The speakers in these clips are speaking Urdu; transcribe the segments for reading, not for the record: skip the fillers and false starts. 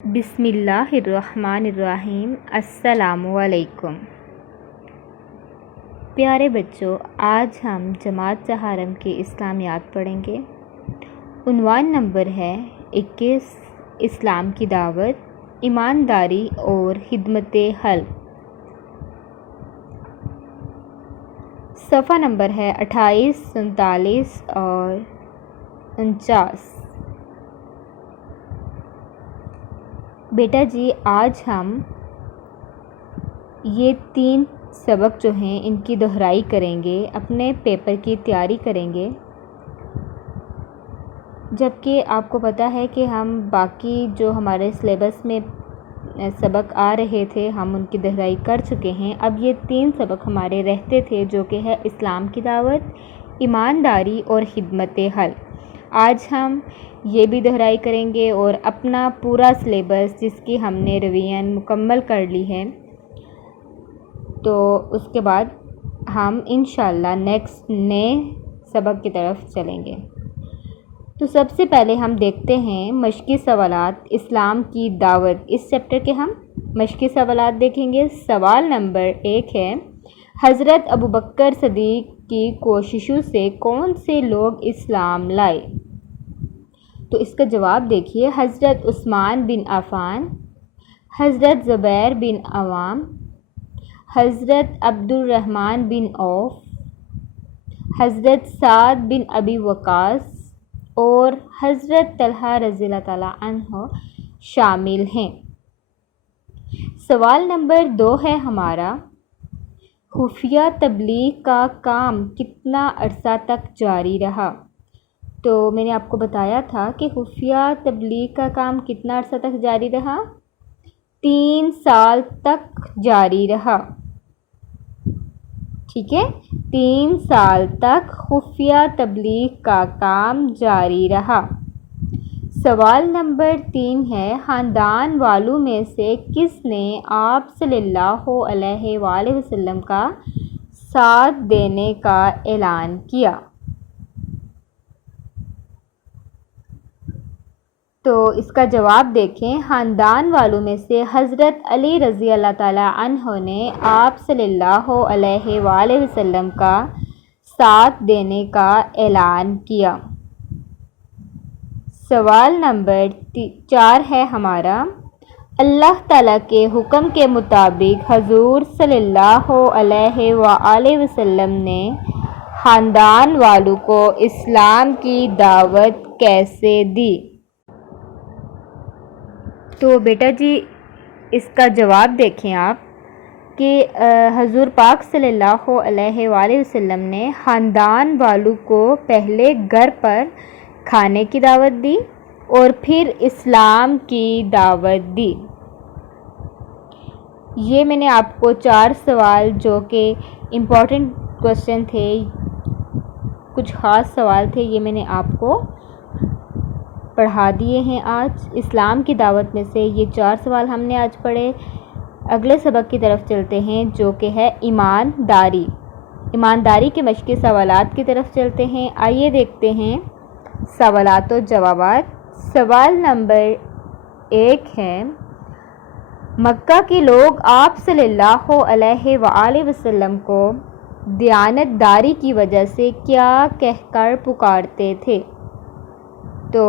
بسم اللہ الرحمن الرحیم۔ السلام علیکم پیارے بچوں، آج ہم جماعت چہارم کے اسلامیات پڑھیں گے۔ عنوان نمبر ہے 21، اسلام کی دعوت، ایمانداری اور خدمت خلق۔ صفحہ نمبر ہے 28، 39 اور 49۔ بیٹا جی، آج ہم یہ 3 سبق جو ہیں ان کی دہرائی کریں گے، اپنے پیپر کی تیاری کریں گے، جبکہ آپ کو پتہ ہے کہ ہم باقی جو ہمارے سلیبس میں سبق آ رہے تھے ہم ان کی دہرائی کر چکے ہیں۔ اب یہ 3 سبق ہمارے رہتے تھے جو کہ ہے اسلام کی دعوت، ایمانداری اور خدمت خلق۔ آج ہم یہ بھی دہرائی کریں گے اور اپنا پورا سلیبس جس کی ہم نے ریویژن مکمل کر لی ہے، تو اس کے بعد ہم انشاءاللہ نیکسٹ نئے سبق کی طرف چلیں گے۔ تو سب سے پہلے ہم دیکھتے ہیں مشقی سوالات، اسلام کی دعوت۔ اس چیپٹر کے ہم مشقی سوالات دیکھیں گے۔ سوال نمبر 1 ہے، حضرت ابوبکر صدیق کی کوششوں سے کون سے لوگ اسلام لائے؟ تو اس کا جواب دیکھیے، حضرت عثمان بن عفان، حضرت زبیر بن عوام، حضرت عبد الرحمن بن عوف، حضرت سعد بن ابی وقاص اور حضرت طلحہ رضی اللہ تعالیٰ عنہ شامل ہیں۔ سوال نمبر 2 ہے ہمارا، خفیہ تبلیغ کا کام کتنا عرصہ تک جاری رہا؟ تو میں نے آپ کو بتایا تھا کہ خفیہ تبلیغ کا کام کتنا عرصہ تک جاری رہا؟ 3 سال تک جاری رہا، ٹھیک ہے؟ 3 سال تک خفیہ تبلیغ کا کام جاری رہا۔ سوال نمبر 3 ہے، خاندان والوں میں سے کس نے آپ صلی اللہ علیہ وآلہ وسلم کا ساتھ دینے کا اعلان کیا؟ تو اس کا جواب دیکھیں، خاندان والوں میں سے حضرت علی رضی اللہ تعالیٰ عنہ نے آپ صلی اللہ علیہ وآلہ وسلم کا ساتھ دینے کا اعلان کیا۔ سوال نمبر 4 ہے ہمارا، اللہ تعالیٰ کے حکم کے مطابق حضور صلی اللہ علیہ وآلہ وسلم نے خاندان والوں کو اسلام کی دعوت کیسے دی؟ تو بیٹا جی اس کا جواب دیکھیں آپ کہ حضور پاک صلی اللہ علیہ وآلہ وسلم نے خاندان والوں کو پہلے گھر پر کھانے کی دعوت دی اور پھر اسلام کی دعوت دی۔ یہ میں نے آپ کو 4 سوال جو کہ امپورٹنٹ کوسچن تھے، کچھ خاص سوال تھے، یہ میں نے آپ کو پڑھا دیے ہیں آج۔ اسلام کی دعوت میں سے یہ 4 سوال ہم نے آج پڑھے۔ اگلے سبق کی طرف چلتے ہیں جو کہ ہے ایمانداری۔ ایمانداری کے مشقی سوالات کی طرف چلتے ہیں۔ آئیے دیکھتے ہیں سوالات و جوابات۔ سوال نمبر 1 ہے، مکہ کے لوگ آپ صلی اللہ علیہ وآلہ وسلم کو دیانت داری کی وجہ سے کیا کہہ کر پکارتے تھے؟ تو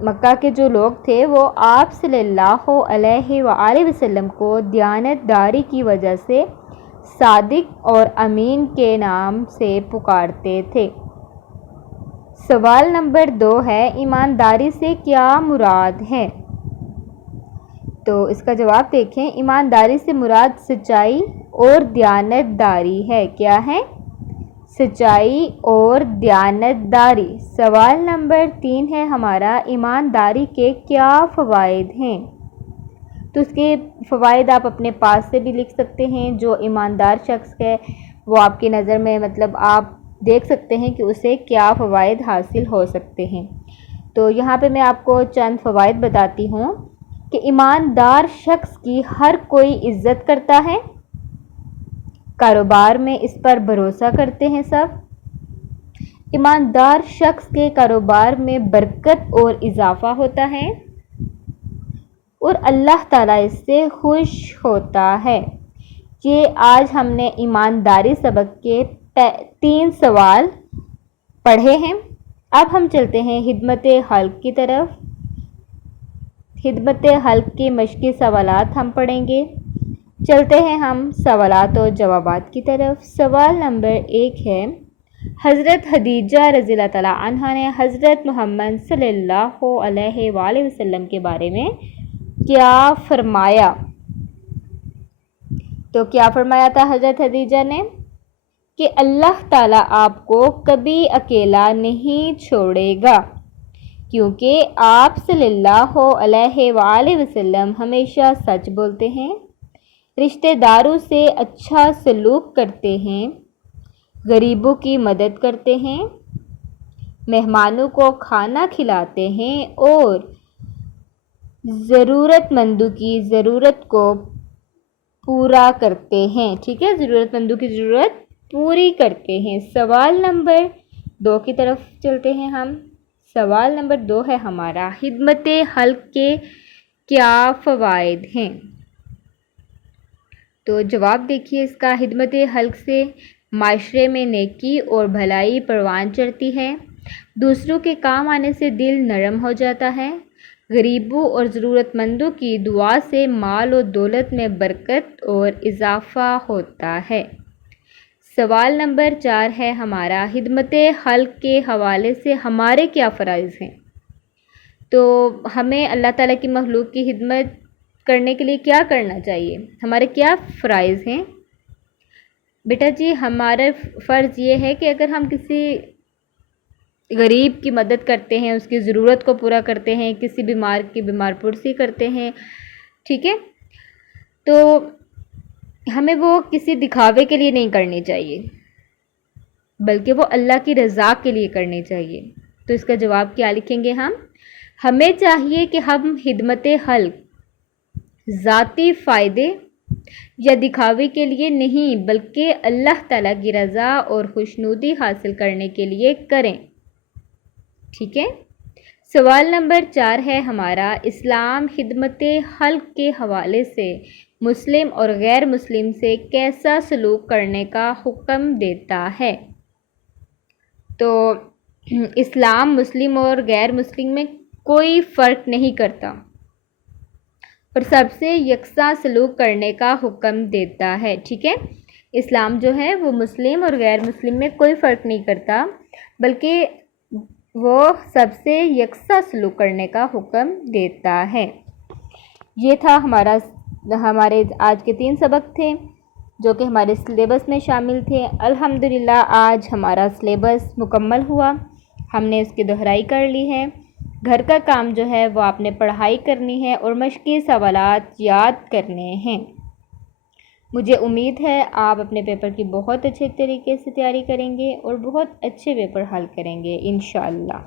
مکہ کے جو لوگ تھے وہ آپ صلی اللہ علیہ وآلہ وسلم کو دیانت داری کی وجہ سے صادق اور امین کے نام سے پکارتے تھے۔ سوال نمبر 2 ہے، ایمانداری سے کیا مراد ہے؟ تو اس کا جواب دیکھیں، ایمانداری سے مراد سچائی اور دیانت داری ہے۔ کیا ہے؟ سچائی اور دیانت داری۔ سوال نمبر 3 ہے ہمارا، ایمانداری کے کیا فوائد ہیں؟ تو اس کے فوائد آپ اپنے پاس سے بھی لکھ سکتے ہیں۔ جو ایماندار شخص ہے وہ آپ کی نظر میں مطلب آپ دیکھ سکتے ہیں کہ اسے کیا فوائد حاصل ہو سکتے ہیں۔ تو یہاں پہ میں آپ کو چند فوائد بتاتی ہوں کہ ایماندار شخص کی ہر کوئی عزت کرتا ہے، کاروبار میں اس پر بھروسہ کرتے ہیں سب، ایماندار شخص کے کاروبار میں برکت اور اضافہ ہوتا ہے، اور اللہ تعالیٰ اس سے خوش ہوتا ہے۔ یہ آج ہم نے ایمانداری سبق کے 3 سوال پڑھے ہیں۔ اب ہم چلتے ہیں خدمت حلق کی طرف۔ خدمت حلق کے مشقی سوالات ہم پڑھیں گے۔ چلتے ہیں ہم سوالات اور جوابات کی طرف۔ سوال نمبر 1 ہے، حضرت خدیجہ رضی اللہ تعالیٰ عنہا نے حضرت محمد صلی اللہ علیہ وآلہ وسلم کے بارے میں کیا فرمایا؟ تو کیا فرمایا تھا حضرت خدیجہ نے کہ اللہ تعالیٰ آپ کو کبھی اکیلا نہیں چھوڑے گا، کیونکہ آپ صلی اللہ علیہ وآلہ وسلم ہمیشہ سچ بولتے ہیں، رشتہ داروں سے اچھا سلوک کرتے ہیں، غریبوں کی مدد کرتے ہیں، مہمانوں کو کھانا کھلاتے ہیں اور ضرورت مندوں کی ضرورت کو پورا کرتے ہیں۔ ٹھیک ہے، ضرورت مندوں کی ضرورت پوری کرتے ہیں۔ سوال نمبر 2 کی طرف چلتے ہیں ہم۔ سوال نمبر 2 ہے ہمارا، خدمت حلق کے کیا فوائد ہیں؟ تو جواب دیکھیے اس کا، خدمت حلق سے معاشرے میں نیکی اور بھلائی پروان چڑھتی ہے، دوسروں کے کام آنے سے دل نرم ہو جاتا ہے، غریبوں اور ضرورت مندوں کی دعا سے مال و دولت میں برکت اور اضافہ ہوتا ہے۔ سوال نمبر 4 ہے ہمارا، خدمت حلق کے حوالے سے ہمارے کیا فرائض ہیں؟ تو ہمیں اللہ تعالیٰ کی مخلوق کی خدمت کرنے کے لیے کیا کرنا چاہیے؟ ہمارے کیا فرائض ہیں؟ بیٹا جی، ہمارا فرض یہ ہے کہ اگر ہم کسی غریب کی مدد کرتے ہیں، اس کی ضرورت کو پورا کرتے ہیں، کسی بیمار کی بیمار پرسی کرتے ہیں، ٹھیک ہے، تو ہمیں وہ کسی دکھاوے کے لیے نہیں کرنی چاہیے، بلکہ وہ اللہ کی رضا کے لیے کرنی چاہیے۔ تو اس کا جواب کیا لکھیں گے ہم؟ ہمیں چاہیے کہ ہم خدمت حلق ذاتی فائدے یا دکھاوے کے لیے نہیں، بلکہ اللہ تعالیٰ کی رضا اور خوشنودی حاصل کرنے کے لیے کریں۔ ٹھیک ہے، سوال نمبر 4 ہے ہمارا، اسلام خدمت حلق کے حوالے سے مسلم اور غیر مسلم سے کیسا سلوک کرنے کا حکم دیتا ہے؟ تو اسلام مسلم اور غیر مسلم میں کوئی فرق نہیں کرتا اور سب سے یکساں سلوک کرنے کا حکم دیتا ہے۔ ٹھیک ہے، اسلام جو ہے وہ مسلم اور غیر مسلم میں کوئی فرق نہیں کرتا، بلکہ وہ سب سے یکساں سلوک کرنے کا حکم دیتا ہے۔ یہ تھا ہمارے آج کے 3 سبق تھے جو کہ ہمارے سلیبس میں شامل تھے۔ الحمدللہ آج ہمارا سلیبس مکمل ہوا، ہم نے اس کی دہرائی کر لی ہے۔ گھر کا کام جو ہے وہ آپ نے پڑھائی کرنی ہے اور مشقی سوالات یاد کرنے ہیں۔ مجھے امید ہے آپ اپنے پیپر کی بہت اچھے طریقے سے تیاری کریں گے اور بہت اچھے پیپر حل کریں گے انشاءاللہ۔